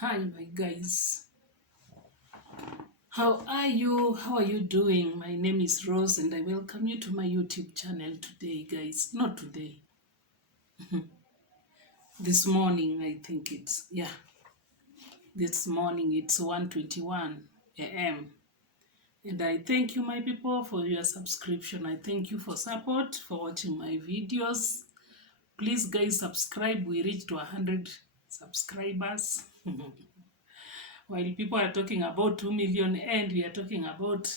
Hi, my guys. How are you? How are you doing? My name is Rose, and I welcome you to my YouTube channel today, guys. Not today. This morning, I think it's. This morning it's 1:21 a.m. And I thank you, my people, for your subscription. I thank you for support, for watching my videos. Please, guys, subscribe. We reached 100 subscribers. While people are talking about 2 million and we are talking about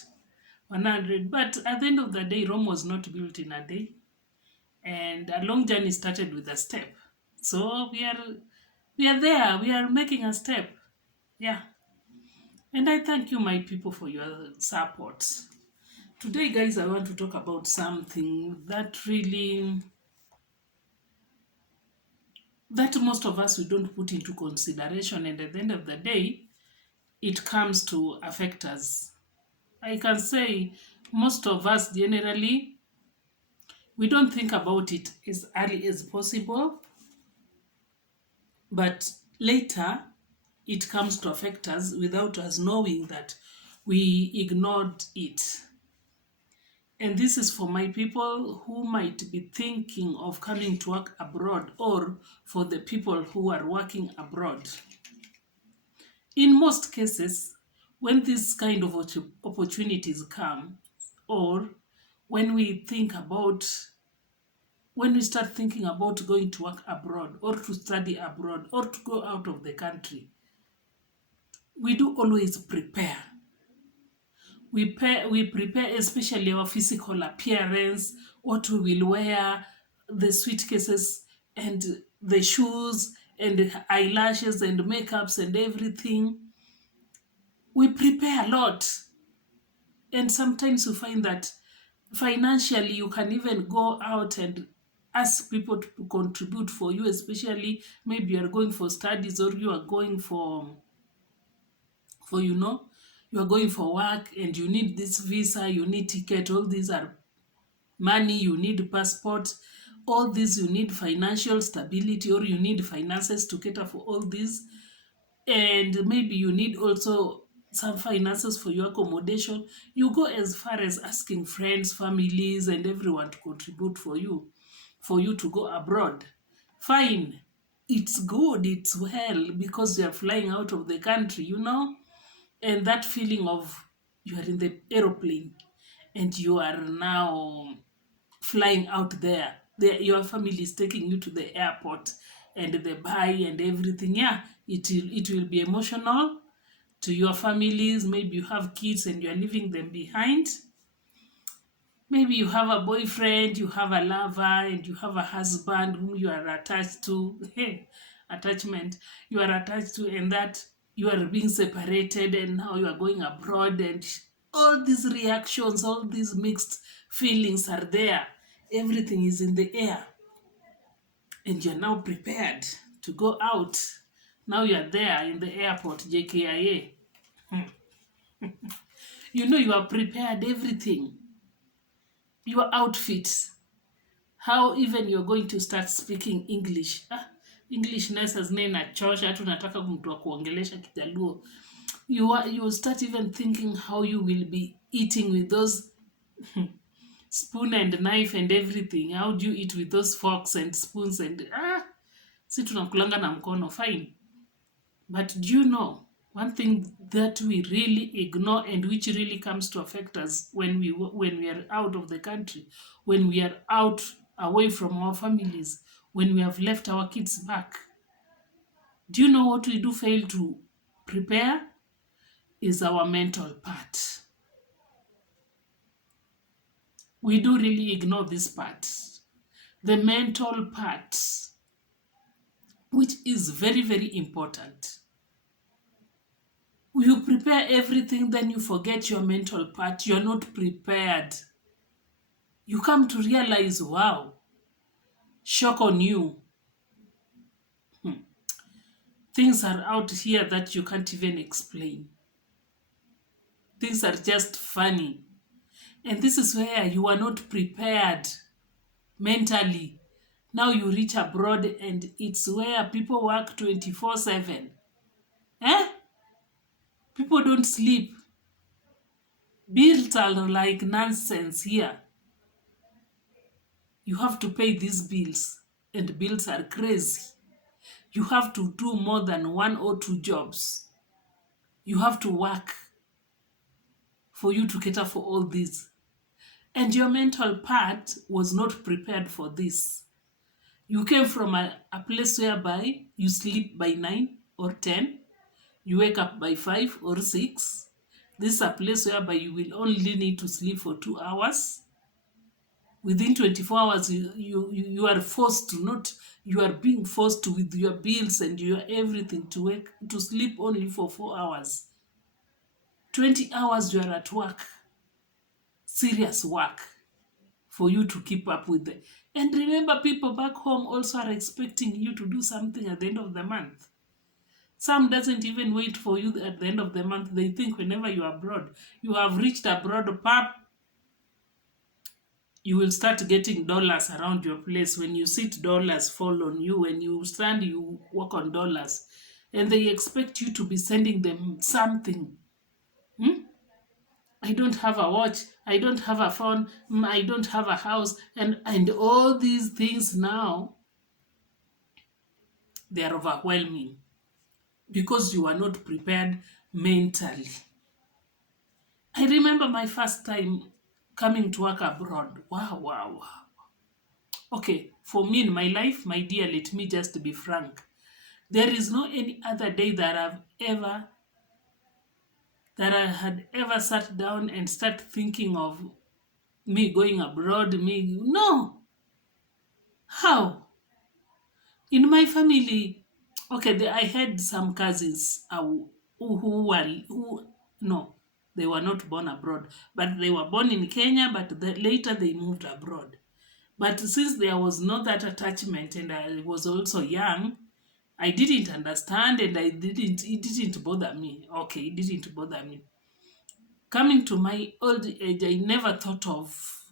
100. But at the end of the day, Rome was not built in a day, and a long journey started with a step. So we are there. We are making a step. Yeah. And I thank you, my people, for your support. Today, guys, I want to talk about something that most of us we don't put into consideration, and at the end of the day, it comes to affect us. I can say most of us generally we don't think about it as early as possible, but later it comes to affect us without us knowing that we ignored it. And this is for my people who might be thinking of coming to work abroad, or for the people who are working abroad. In most cases, when these kind of opportunities come, or when we think about when we start thinking about going to work abroad or to study abroad or to go out of the country, we do always prepare. We prepare especially our physical appearance, what we will wear, the suitcases and the shoes and eyelashes and makeups and everything. We prepare a lot. And sometimes you find that financially you can even go out and ask people to contribute for you, especially maybe you are going for studies, or you are going for you are going for work and you need this visa, you need ticket, all these are money, you need passport, all these you need financial stability, or you need finances to cater for all these. And maybe you need also some finances for your accommodation. You go as far as asking friends, families, and everyone to contribute for you to go abroad. Fine, it's good, it's well, because you're flying out of the country. And that feeling of you are in the aeroplane and you are now flying out there. Your family is taking you to the airport and the buy and everything. Yeah, it will be emotional to your families. Maybe you have kids and you are leaving them behind. Maybe you have a boyfriend, you have a lover, and you have a husband whom you are attached to. Attachment. You are attached to, and that you are being separated, and now you are going abroad, and all these reactions, all these mixed feelings are there. Everything is in the air, and you're now prepared to go out. Now you are there in the airport, JKIA. You are prepared, everything. Your outfits, how even you're going to start speaking English. English nurses nachosha, hata unataka mtu wa kuongelesha Kijaluo. You start even thinking how you will be eating with those spoon and knife and everything. How do you eat with those forks and spoons and si tunakulanga na mkono, fine. But do you know one thing that we really ignore, and which really comes to affect us when we are out of the country, when we are out away from our families, when we have left our kids back? Do you know what we do fail to prepare? Is our mental part. We do really ignore this part. The mental part, which is very, very important. You prepare everything, then you forget your mental part. You're not prepared. You come to realize, wow, shock on you. Things are out here that you can't even explain. Things are just funny. And this is where you are not prepared mentally. Now you reach abroad and it's where people work 24/7. Eh? People don't sleep. Bills are like nonsense here. You have to pay these bills, and bills are crazy. You have to do more than 1 or 2 jobs. You have to work for you to cater for all this. And your mental part was not prepared for this. You came from a place whereby you sleep by 9 or 10, you wake up by 5 or 6. This is a place whereby you will only need to sleep for 2 hours. Within 24 hours, you are forced to not, you are being forced to, with your bills and your everything, to sleep only for 4 hours. 20 hours you are at work, serious work, for you to keep up with them. And remember, people back home also are expecting you to do something at the end of the month. Some doesn't even wait for you at the end of the month. They think whenever you are abroad, you have reached abroad, pap, you will start getting dollars around your place. When you sit, dollars fall on you. When you stand, you work on dollars. And they expect you to be sending them something. I don't have a watch. I don't have a phone. I don't have a house. And all these things now, they are overwhelming because you are not prepared mentally. I remember my first time coming to work abroad. Wow, wow, wow. Okay, for me in my life, my dear, let me just be frank. There is no any other day that I had ever sat down and start thinking of me going abroad. No. How? In my family, okay, I had some cousins who no, they were not born abroad, but they were born in Kenya, but later they moved abroad. But since there was not that attachment and I was also young, I didn't understand, and it didn't bother me. Okay, it didn't bother me. Coming to my old age, I never thought of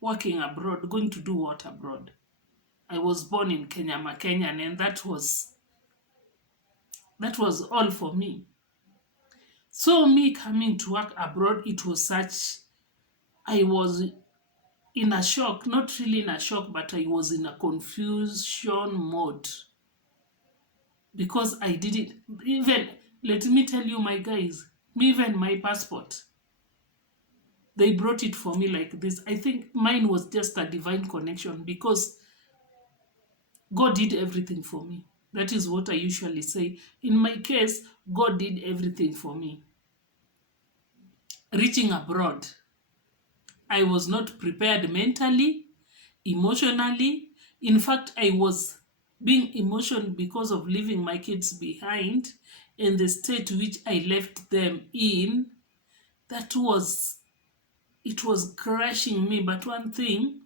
working abroad, going to do what abroad. I was born in Kenya, I'm a Kenyan, and that was all for me. So me coming to work abroad, it was such, I was in a shock, not really in a shock, but I was in a confusion mode because I didn't even, let me tell you, my guys, even my passport, they brought it for me like this. I think mine was just a divine connection because God did everything for me. That is what I usually say. In my case, God did everything for me. Reaching abroad, I was not prepared mentally, emotionally. In fact, I was being emotional because of leaving my kids behind and the state which I left them in. It was crushing me. But one thing,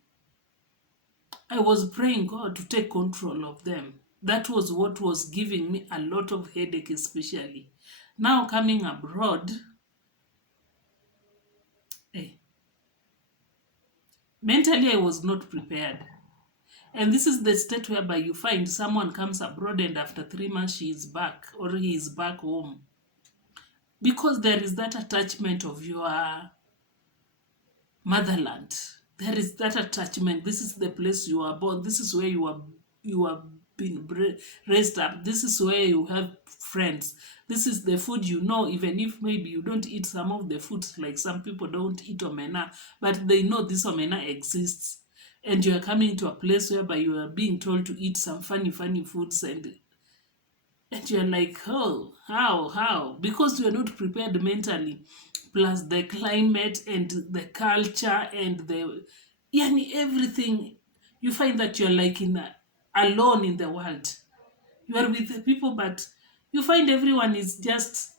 I was praying God to take control of them. That was what was giving me a lot of headache, especially. Now coming abroad, eh, mentally I was not prepared. And this is the state whereby you find someone comes abroad and after 3 months she is back or he is back home. Because there is that attachment of your motherland. There is that attachment. This is the place you are born. This is where you are been raised up. This is where you have friends. This is the food you know, even if maybe you don't eat some of the foods, like some people don't eat omena, but they know this omena exists. And you are coming to a place whereby you are being told to eat some funny foods, and you're like, oh, how? Because you're not prepared mentally, plus the climate and the culture and everything. You find that you're like alone in the world. You are with the people, but you find everyone is just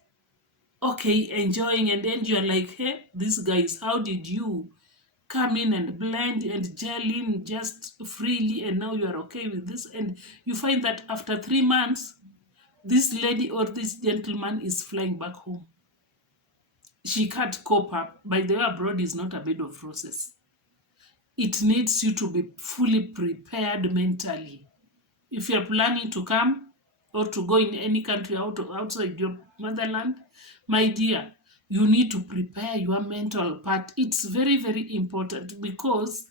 okay, enjoying, and then you're like, hey, these guys, how did you come in and blend and gel in just freely, and now you are okay with this? And you find that after 3 months, this lady or this gentleman is flying back home. She can't cope up. By the way, abroad is not a bed of roses. It needs you to be fully prepared mentally. If you're planning to come, or to go in any country outside your motherland, my dear, you need to prepare your mental part. It's very, very important because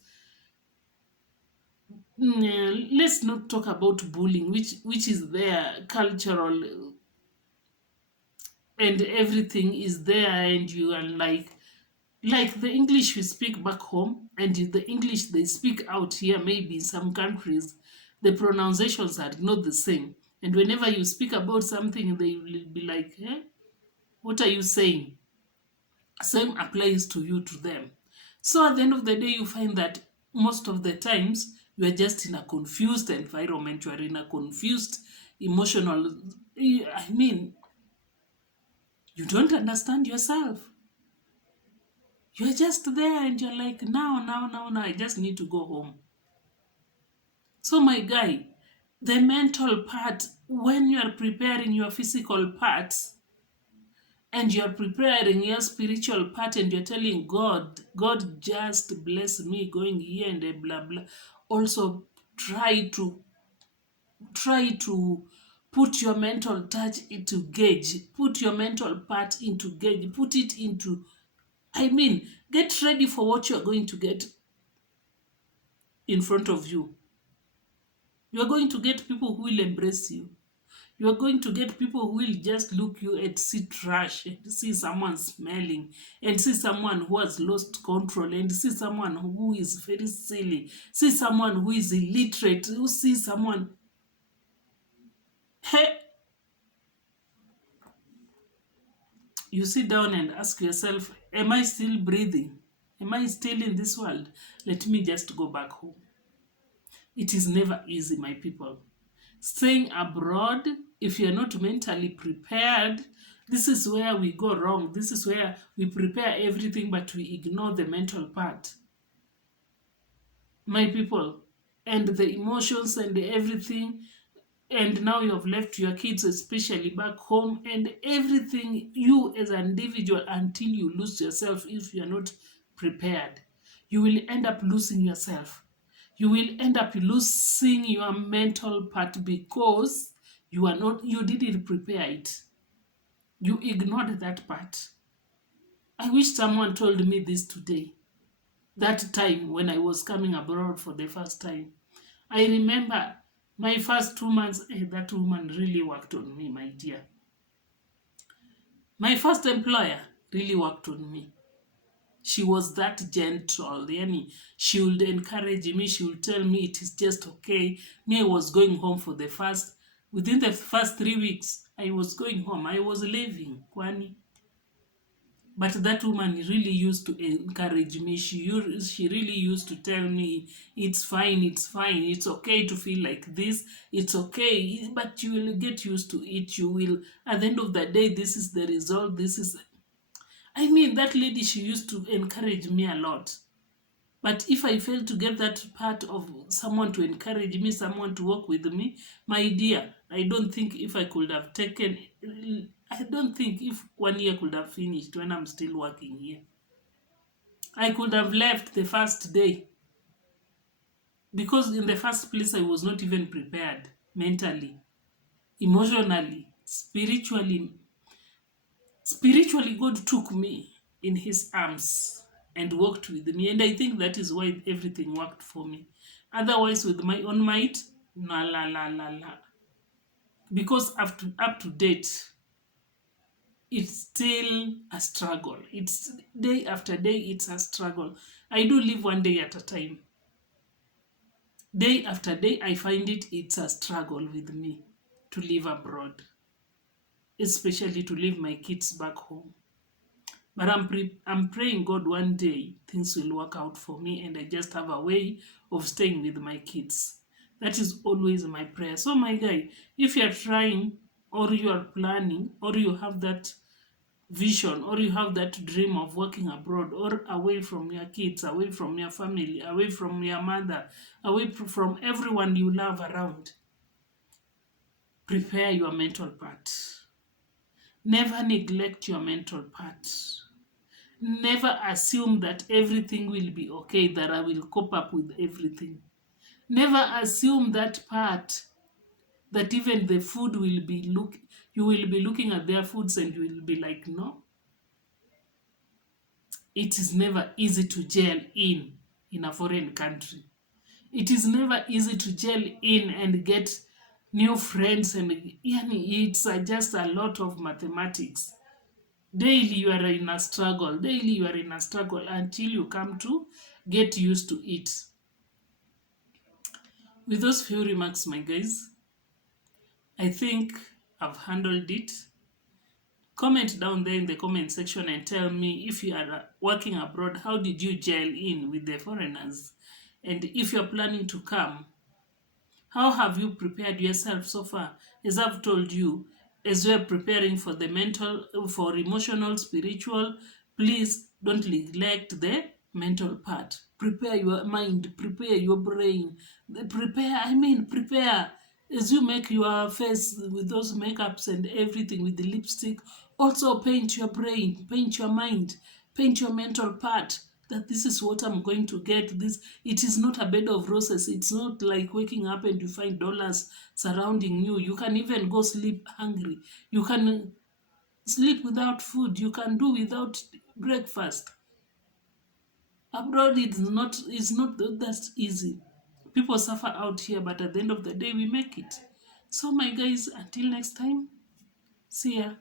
let's not talk about bullying, which is there, cultural, and everything is there, and you are like the English we speak back home and the English they speak out here, maybe in some countries, the pronunciations are not the same. And whenever you speak about something, they will be like, eh? What are you saying? Same applies to you, to them. So at the end of the day, you find that most of the times you are just in a confused environment, you are in a confused emotional. I mean, you don't understand yourself. You're just there and you're like, now, I just need to go home. So, my guy, the mental part, when you are preparing your physical parts and you're preparing your spiritual part and you're telling God just bless me going here and blah blah. Also, try to put your mental touch into gauge, put your mental part into gauge, put it into, I mean, get ready for what you're going to get in front of you. You are going to get people who will embrace you. You are going to get people who will just look you and see trash and see someone smelling and see someone who has lost control and see someone who is very silly, see someone who is illiterate, who see someone. Hey, you sit down and ask yourself, am I still breathing? Am I still in this world? Let me just go back home. It is never easy, my people. Staying abroad, if you're not mentally prepared, this is where we go wrong. This is where we prepare everything, but we ignore the mental part. My people, and the emotions and everything, and now you have left your kids, especially back home, and everything, you as an individual, until you lose yourself, if you are not prepared, you will end up losing yourself. You will end up losing your mental part because you didn't prepare it. You ignored that part. I wish someone told me this today. That time when I was coming abroad for the first time, I remember my first 2 months. That woman really worked on me, my dear. My first employer really worked on me. She was that gentle. Yani, she would encourage me. She would tell me it is just okay. Me, I was going home within the first 3 weeks. I was going home. I was leaving, Kwani. But that woman really used to encourage me. She really used to tell me, it's fine, it's okay to feel like this, it's okay, but you will get used to it. You will, at the end of the day, this is the result. I mean, that lady, she used to encourage me a lot. But if I fail to get that part of someone to encourage me, someone to work with me, my dear, I don't think if I could have taken, I don't think if 1 year could have finished when I'm still working here. I could have left the first day because, in the first place, I was not even prepared mentally, emotionally, spiritually. Spiritually, God took me in His arms and walked with me. And I think that is why everything worked for me. Otherwise, with my own might, la la la la la. Because up to date, it's still a struggle. It's day after day, it's a struggle. I do live one day at a time. Day after day, I find it's a struggle with me to live abroad, especially to leave my kids back home. But I'm praying God one day things will work out for me and I just have a way of staying with my kids. That is always my prayer. So, my guy, if you're trying or you are planning or you have that vision or you have that dream of working abroad or away from your kids, away from your family, away from your mother, away from everyone you love around, prepare your mental part. Never neglect your mental part. Never assume that everything will be okay, that I will cope up with everything. Never assume that part that even the food will be you will be looking at their foods and you will be like, no, it is never easy to gel in a foreign country. It is never easy to gel in and get new friends, and yani, it's just a lot of mathematics. Daily you are in a struggle, daily you are in a struggle until you come to get used to it. With those few remarks, my guys, I think I've handled it. Comment down there in the comment section and tell me, if you are working abroad, how did you gel in with the foreigners? And if you're planning to come, how have you prepared yourself so far? As I've told you, as we're preparing for the mental, for emotional, spiritual, please don't neglect the mental part. Prepare your mind, prepare your brain. Prepare as you make your face with those makeups and everything with the lipstick. Also paint your brain, paint your mind, paint your mental part, that this is what I'm going to get. This, it is not a bed of roses. It's not like waking up and you find dollars surrounding you. You can even go sleep hungry. You can sleep without food. You can do without breakfast. Abroad it's not that easy. People suffer out here, but at the end of the day we make it. So my guys, until next time, see ya.